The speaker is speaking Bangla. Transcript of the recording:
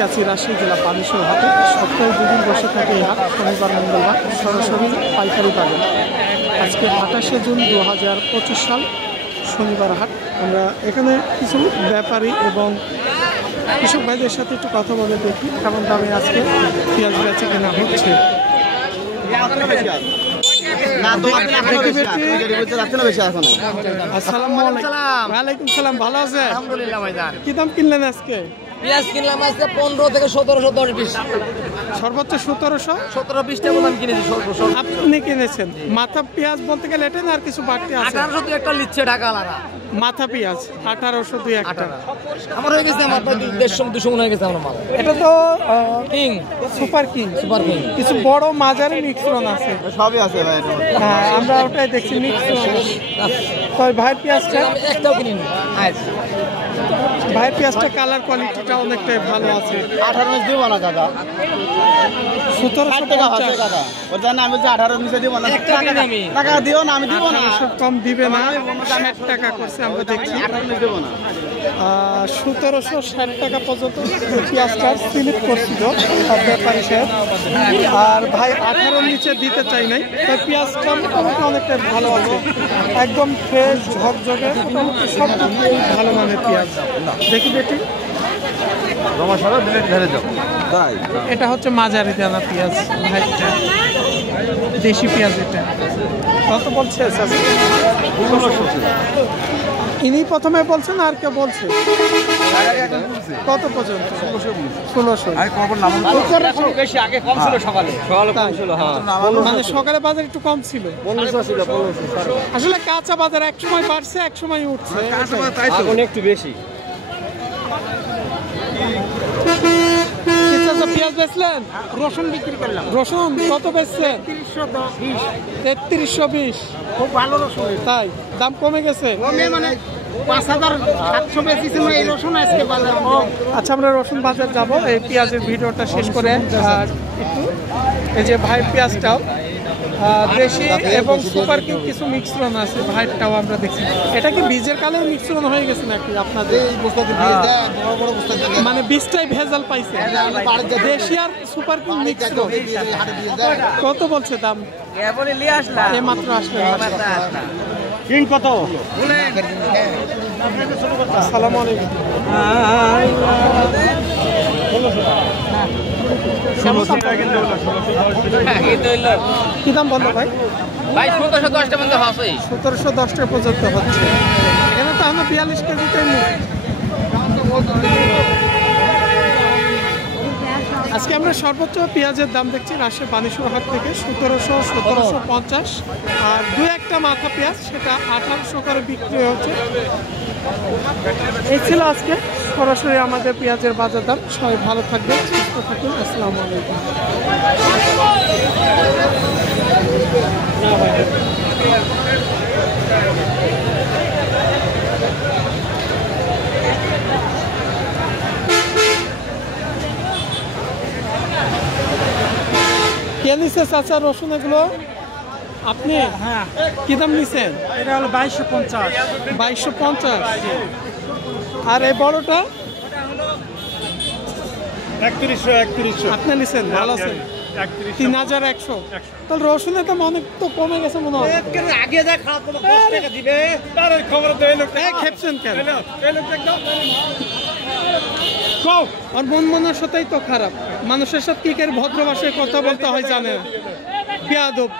আজকে আছি রাজশাহী জেলা পানিশোর হাটে। সপ্তাহে দুদিন বসে থাকে এই হাট, শনিবার মঙ্গলবার সরাসরি পাইকারি পাবেন। আজকে 28শে জুন 2025 সাল শনিবার হাট। আমরা এখানে কিছু ব্যাপারী এবং কৃষক ভাইদের সাথে একটু কথা বলে দেখি কেমন দামে আজকে পেঁয়াজ বেচা কেনা হচ্ছে। ওয়ালাইকুম সালাম, ভালো আছে? কি দাম কিনলেন আজকে? পেঁয়াজ কিনলাম আজকে 15 থেকে 1700, 10 20 সর্বোচ্চ 1700 17-20 টাকা দাম কিনেছি। আপনি কিনেছেন? মাথা পেঁয়াজ বলতে গেলে এটা না আর কিছু বাড়তি আছে? 1800 তো একটা লিচ্ছে ঢাকা আলাদা মাথা পেঁয়াজ 1800 দুই একটা আমার হয়ে গেছে। আমার 150-200 মন হয়ে গেছে আমার মাল। এটা তো কিং সুপার কিং। কিছু বড় মাঝারি মিক্সরন আছে, সবই আছে ভাই। হ্যাঁ আমরা ওটাই দেখছি মিক্সরন। তো ভাই পেঁয়াজটা একটাও কিনিনি। ভাই পেঁয়াজটা কালার কোয়ালিটিটা অনেকটাই ভালো আছে। 18 নিচে দিব না দাদা, 1750 দাদা ওর জন্য আমি বলছি 18 নিচে দিব না। টাকা দিও না, আমি দিব না। কম দিবে না, 60 টাকা করছে আমরা দেখছি। 18 নিচে দিব না। 1760 টাকা পর্যন্ত পেঁয়াজটা সিলেক্ট করছিল ব্যাপারী সাহেব। আর ভাই 18 নিচে দিতে চাই নাই, তাই পেঁয়াজটা মোটামুটি অনেকটা ভালো আছে, একদম ফ্রেশ ঝকঝকে, মোটামুটি সব ভালো মানের পেঁয়াজ। দেখি দেখি এটা হচ্ছে মাঝারি দানা পেঁয়াজ, ভাইটা দেশি পেঁয়াজ। এটা কত বলছে? ইনি প্রথমে বলছেন আর কে বলছে? কত পর্যন্ত? 1600। মানে সকালে বাজার একটু কম ছিল। আসলে কাঁচা বাজার এক সময় বাড়ছে, এক সময় উঠছে, একটু বেশি। পেঁয়াজ বেচলেন? রসুন বিক্রি করলাম। রসুন কত বেচছেন? 3320। খুব ভালো রসুন। তাই দাম কমে গেছে? মানে 5700 বেচেছিল এই রসুন আজকে বাজার কম। আচ্ছা আমরা রসুন বাজার যাব, এই পেঁয়াজের ভিডিওটা শেষ করে একটু এই যে ভাই পেঁয়াজটাও দেশি এবং সুপার কিং কিছু মিক্সরন আছে, ভাইটাও আমরা দেখছি। এটা কি বীজের কালে মিক্সরন হয়ে গেছে নাকি আপনাদের? মানে বীজটাই ভেজাল পাইছে, দেশি আর সুপার কিং মিক্সরন। কত বলছে দাম? এই মাত্র আসলেন। কিং কত? আসসালামু আলাইকুম। কি দাম বললো ভাই? 1710 টাকা পর্যন্ত আছে। 1710 টাকা পর্যন্ত হচ্ছে। এখানে তো আমরা 42 কেজিতে নিই। আজকে আমরা সর্বোচ্চ পেঁয়াজের দাম দেখছি রাজশাহী পানিশোর হাট থেকে 1700, 1750। আর দু একটা মাথা পেঁয়াজ সেটা 1800 করে বিক্রি হচ্ছে। এই ছিল আজকে সরাসরি আমাদের পেঁয়াজের বাজার দাম। সবাই ভালো থাকবেন, সুস্থ থাকবেন। আসসালামু আলাইকুম। কে নিচ্ছে চাচা রসুন এগুলো? আপনি? হ্যাঁ। কি দাম নিচ্ছেন? এটা হলো 2250। 2250। আর এই বড়টা? 3100। আপনি নিচ্ছেন? ভালো আছে। 3100। তাহলে রসুনের দাম অনেক তো কমে গেছে মনে হয়। আগে যা খাওয়া কোনো 10 টাকা দিবে তার খবর দেয় লোক। খেপছেন কেন? আর মন মনের সাথেই তো খারাপ। মানুষের সাথে কি করে ভদ্র ভাষায় কথা বলতে হয় জানে না। বেয়াদব।